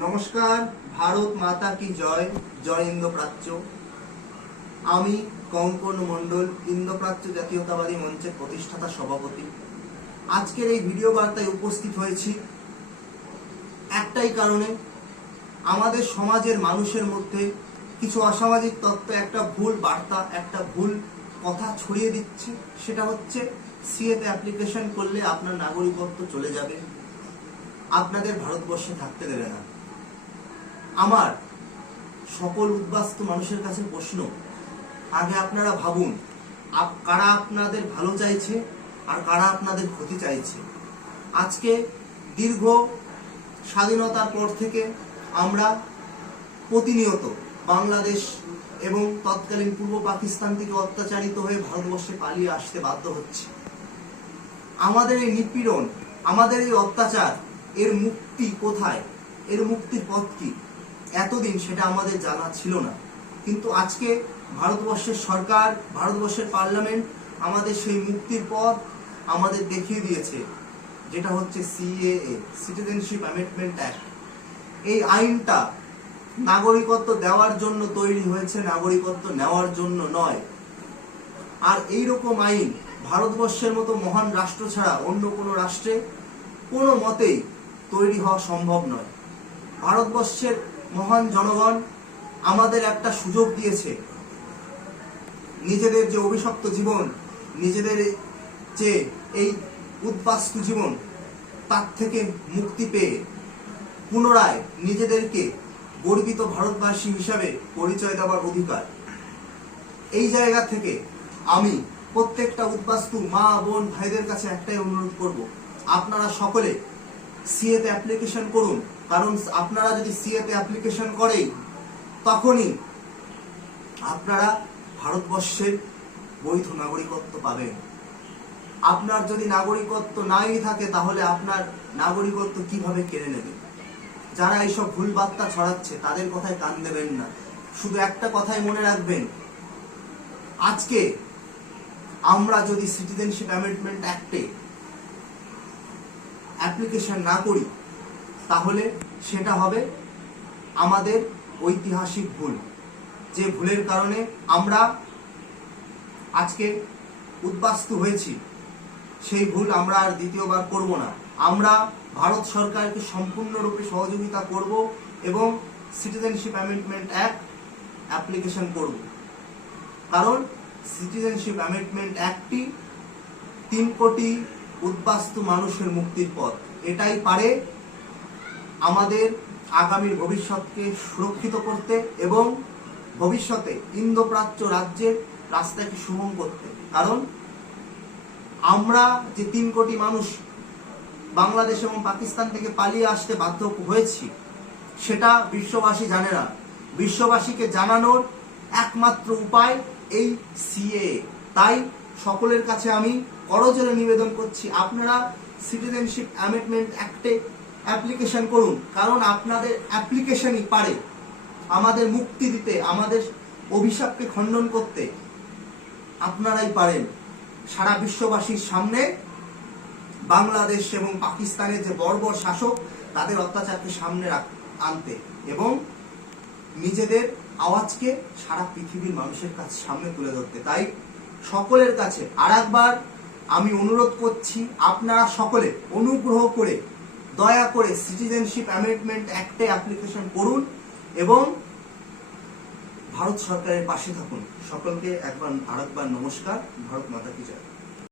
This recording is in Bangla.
নমস্কার। ভারত মাতা কি জয়। জয় ইন্দ্রপ্রাচ্য। আমি কঙ্কন মণ্ডল, ইন্দ্রপ্রাচ্য জাতীয়তাবাদী মঞ্চের প্রতিষ্ঠাতা সভাপতি। আজকের এই ভিডিও বার্তায় উপস্থিত হয়েছি একটাই কারণে, আমাদের সমাজের মানুষের মধ্যে কিছু অসামাজিক তত্ত্ব একটা ভুল বার্তা, একটা ভুল কথা ছড়িয়ে দিচ্ছে। সেটা হচ্ছে সিএতে অ্যাপ্লিকেশন করলে আপনার নাগরিকত্ব চলে যাবে, আপনাদের ভারতবর্ষে থাকতে দেবে না। আমার সকল উদ্বাস্তু মানুষের কাছে প্রশ্ন, আগে আপনারা ভাবুন কারা আপনাদের ভালো চাইছে আর কারা আপনাদের ক্ষতি চাইছে। আজকে দীর্ঘ স্বাধীনতার পর থেকে আমরা প্রতিনিয়ত বাংলাদেশ এবং তৎকালীন পূর্ব পাকিস্তান থেকে অত্যাচারিত হয়ে ভারতবর্ষে পালিয়ে আসতে বাধ্য হচ্ছে। আমাদের এই নিপীড়ন, আমাদের এই অত্যাচার, এর মুক্তি কোথায়, এর মুক্তির পথ কি, এতদিন সেটা আমাদের জানা ছিল না। কিন্তু আজকে ভারতবর্ষের সরকার, ভারতবর্ষের পার্লামেন্ট আমাদের সেই মুক্তির পথ আমাদের দেখিয়ে দিয়েছে, যেটা হচ্ছে সিএএ, সিটিজেনশিপ অ্যামেন্ডমেন্ট অ্যাক্ট। এই আইনটা নাগরিকত্ব দেওয়ার জন্য তৈরি হয়েছে, নাগরিকত্ব নেওয়ার জন্য নয়। আর এইরকম আইন ভারতবর্ষের মতো মহান রাষ্ট্র ছাড়া অন্য কোনো রাষ্ট্রে কোনো মতেই তৈরি হওয়া সম্ভব নয়। ভারতবর্ষের মহান জনগণ আমাদের একটা সুযোগ দিয়েছে, নিজেদের যে অভিশপ্ত জীবন, নিজেদের যে এই উদ্বাস্তু জীবন, তার থেকে মুক্তি পেয়ে পুনরায় নিজেদেরকে গর্বিত ভারতবাসী হিসাবে পরিচয় দেওয়ার অধিকার। এই জায়গা থেকে আমি প্রত্যেকটা উদ্বাস্তু মা বোন ভাইদের কাছে একটাই অনুরোধ করব, আপনারা সকলে সিএতে অ্যাপ্লিকেশন করুন। কারণ আপনারা যদি সিএতে অ্যাপ্লিকেশন করেন, তখনই আপনারা ভারতবর্ষের বৈধ নাগরিকত্ব পাবেন। আপনার যদি নাগরিকত্ব নাই থাকে, তাহলে আপনার নাগরিকত্ব কিভাবে কেড়ে নেবে? যারা এইসব ভুল বার্তা ছড়াচ্ছে তাদের কথায় কান দেবেন না। শুধু একটা কথাই মনে রাখবেন, আজকে আমরা যদি সিটিজেনশিপ অ্যামেন্ডমেন্ট অ্যাক্টে অ্যাপ্লিকেশন না করি, তাহলে সেটা হবে আমাদের ঐতিহাসিক ভুল। যে ভুলের কারণে আমরা আজকে উদ্বাস্তু হয়েছি, সেই ভুল আমরা আর দ্বিতীয়বার করব না। আমরা ভারত সরকারকে সম্পূর্ণরূপে সহযোগিতা করব এবং সিটিজেনশিপ অ্যামেন্ডমেন্ট অ্যাক্ট অ্যাপ্লিকেশন করব। কারণ সিটিজেনশিপ অ্যামেন্ডমেন্ট অ্যাক্টটি 3 কোটি উদ্বাস্তু মানুষের মুক্তির পথ। এটাই পারে আমাদের আগামীর ভবিষ্যৎকে সুরক্ষিত করতে এবং ভবিষ্যতে ইন্দোপ্রাচ্য রাজ্যের রাস্তাকে সুগম করতে। কারণ আমরা যে 3 কোটি মানুষ বাংলাদেশ এবং পাকিস্তান থেকে পালিয়ে আসতে বাধ্য হয়েছি, সেটা বিশ্ববাসী জানে না। বিশ্ববাসীকে জানানোর একমাত্র উপায় এই সিএএ। তাই সকলের কাছে আমি করজোড়ে নিবেদন করছি, আপনারা সিটিজেনশিপ অ্যামেন্ডমেন্ট অ্যাক্টে অ্যাপ্লিকেশন করুন। কারণ আপনাদের অ্যাপ্লিকেশনই পারে আমাদের মুক্তি দিতে, আমাদের অভিশাপকে খণ্ডন করতে। আপনারাই পারেন সারা বিশ্ববাসীর সামনে বাংলাদেশ এবং পাকিস্তানের যে বর্বর শাসক, তাদের অত্যাচারকে সামনে আনতে এবং নিজেদের আওয়াজকে সারা পৃথিবীর মানুষের কাছে সামনে তুলে ধরতে। তাই সকলের কাছে আরেকবার আমি অনুরোধ করছি, আপনারা সকলে অনুগ্রহ করে দয়া করে সিটিজেনশিপ অ্যামেন্ডমেন্ট অ্যাক্টে অ্যাপ্লিকেশন করুন এবং ভারত সরকারের পাশে থাকুন। সকলকে আরেকবার নমস্কার। ভারত মাতা কি জয়।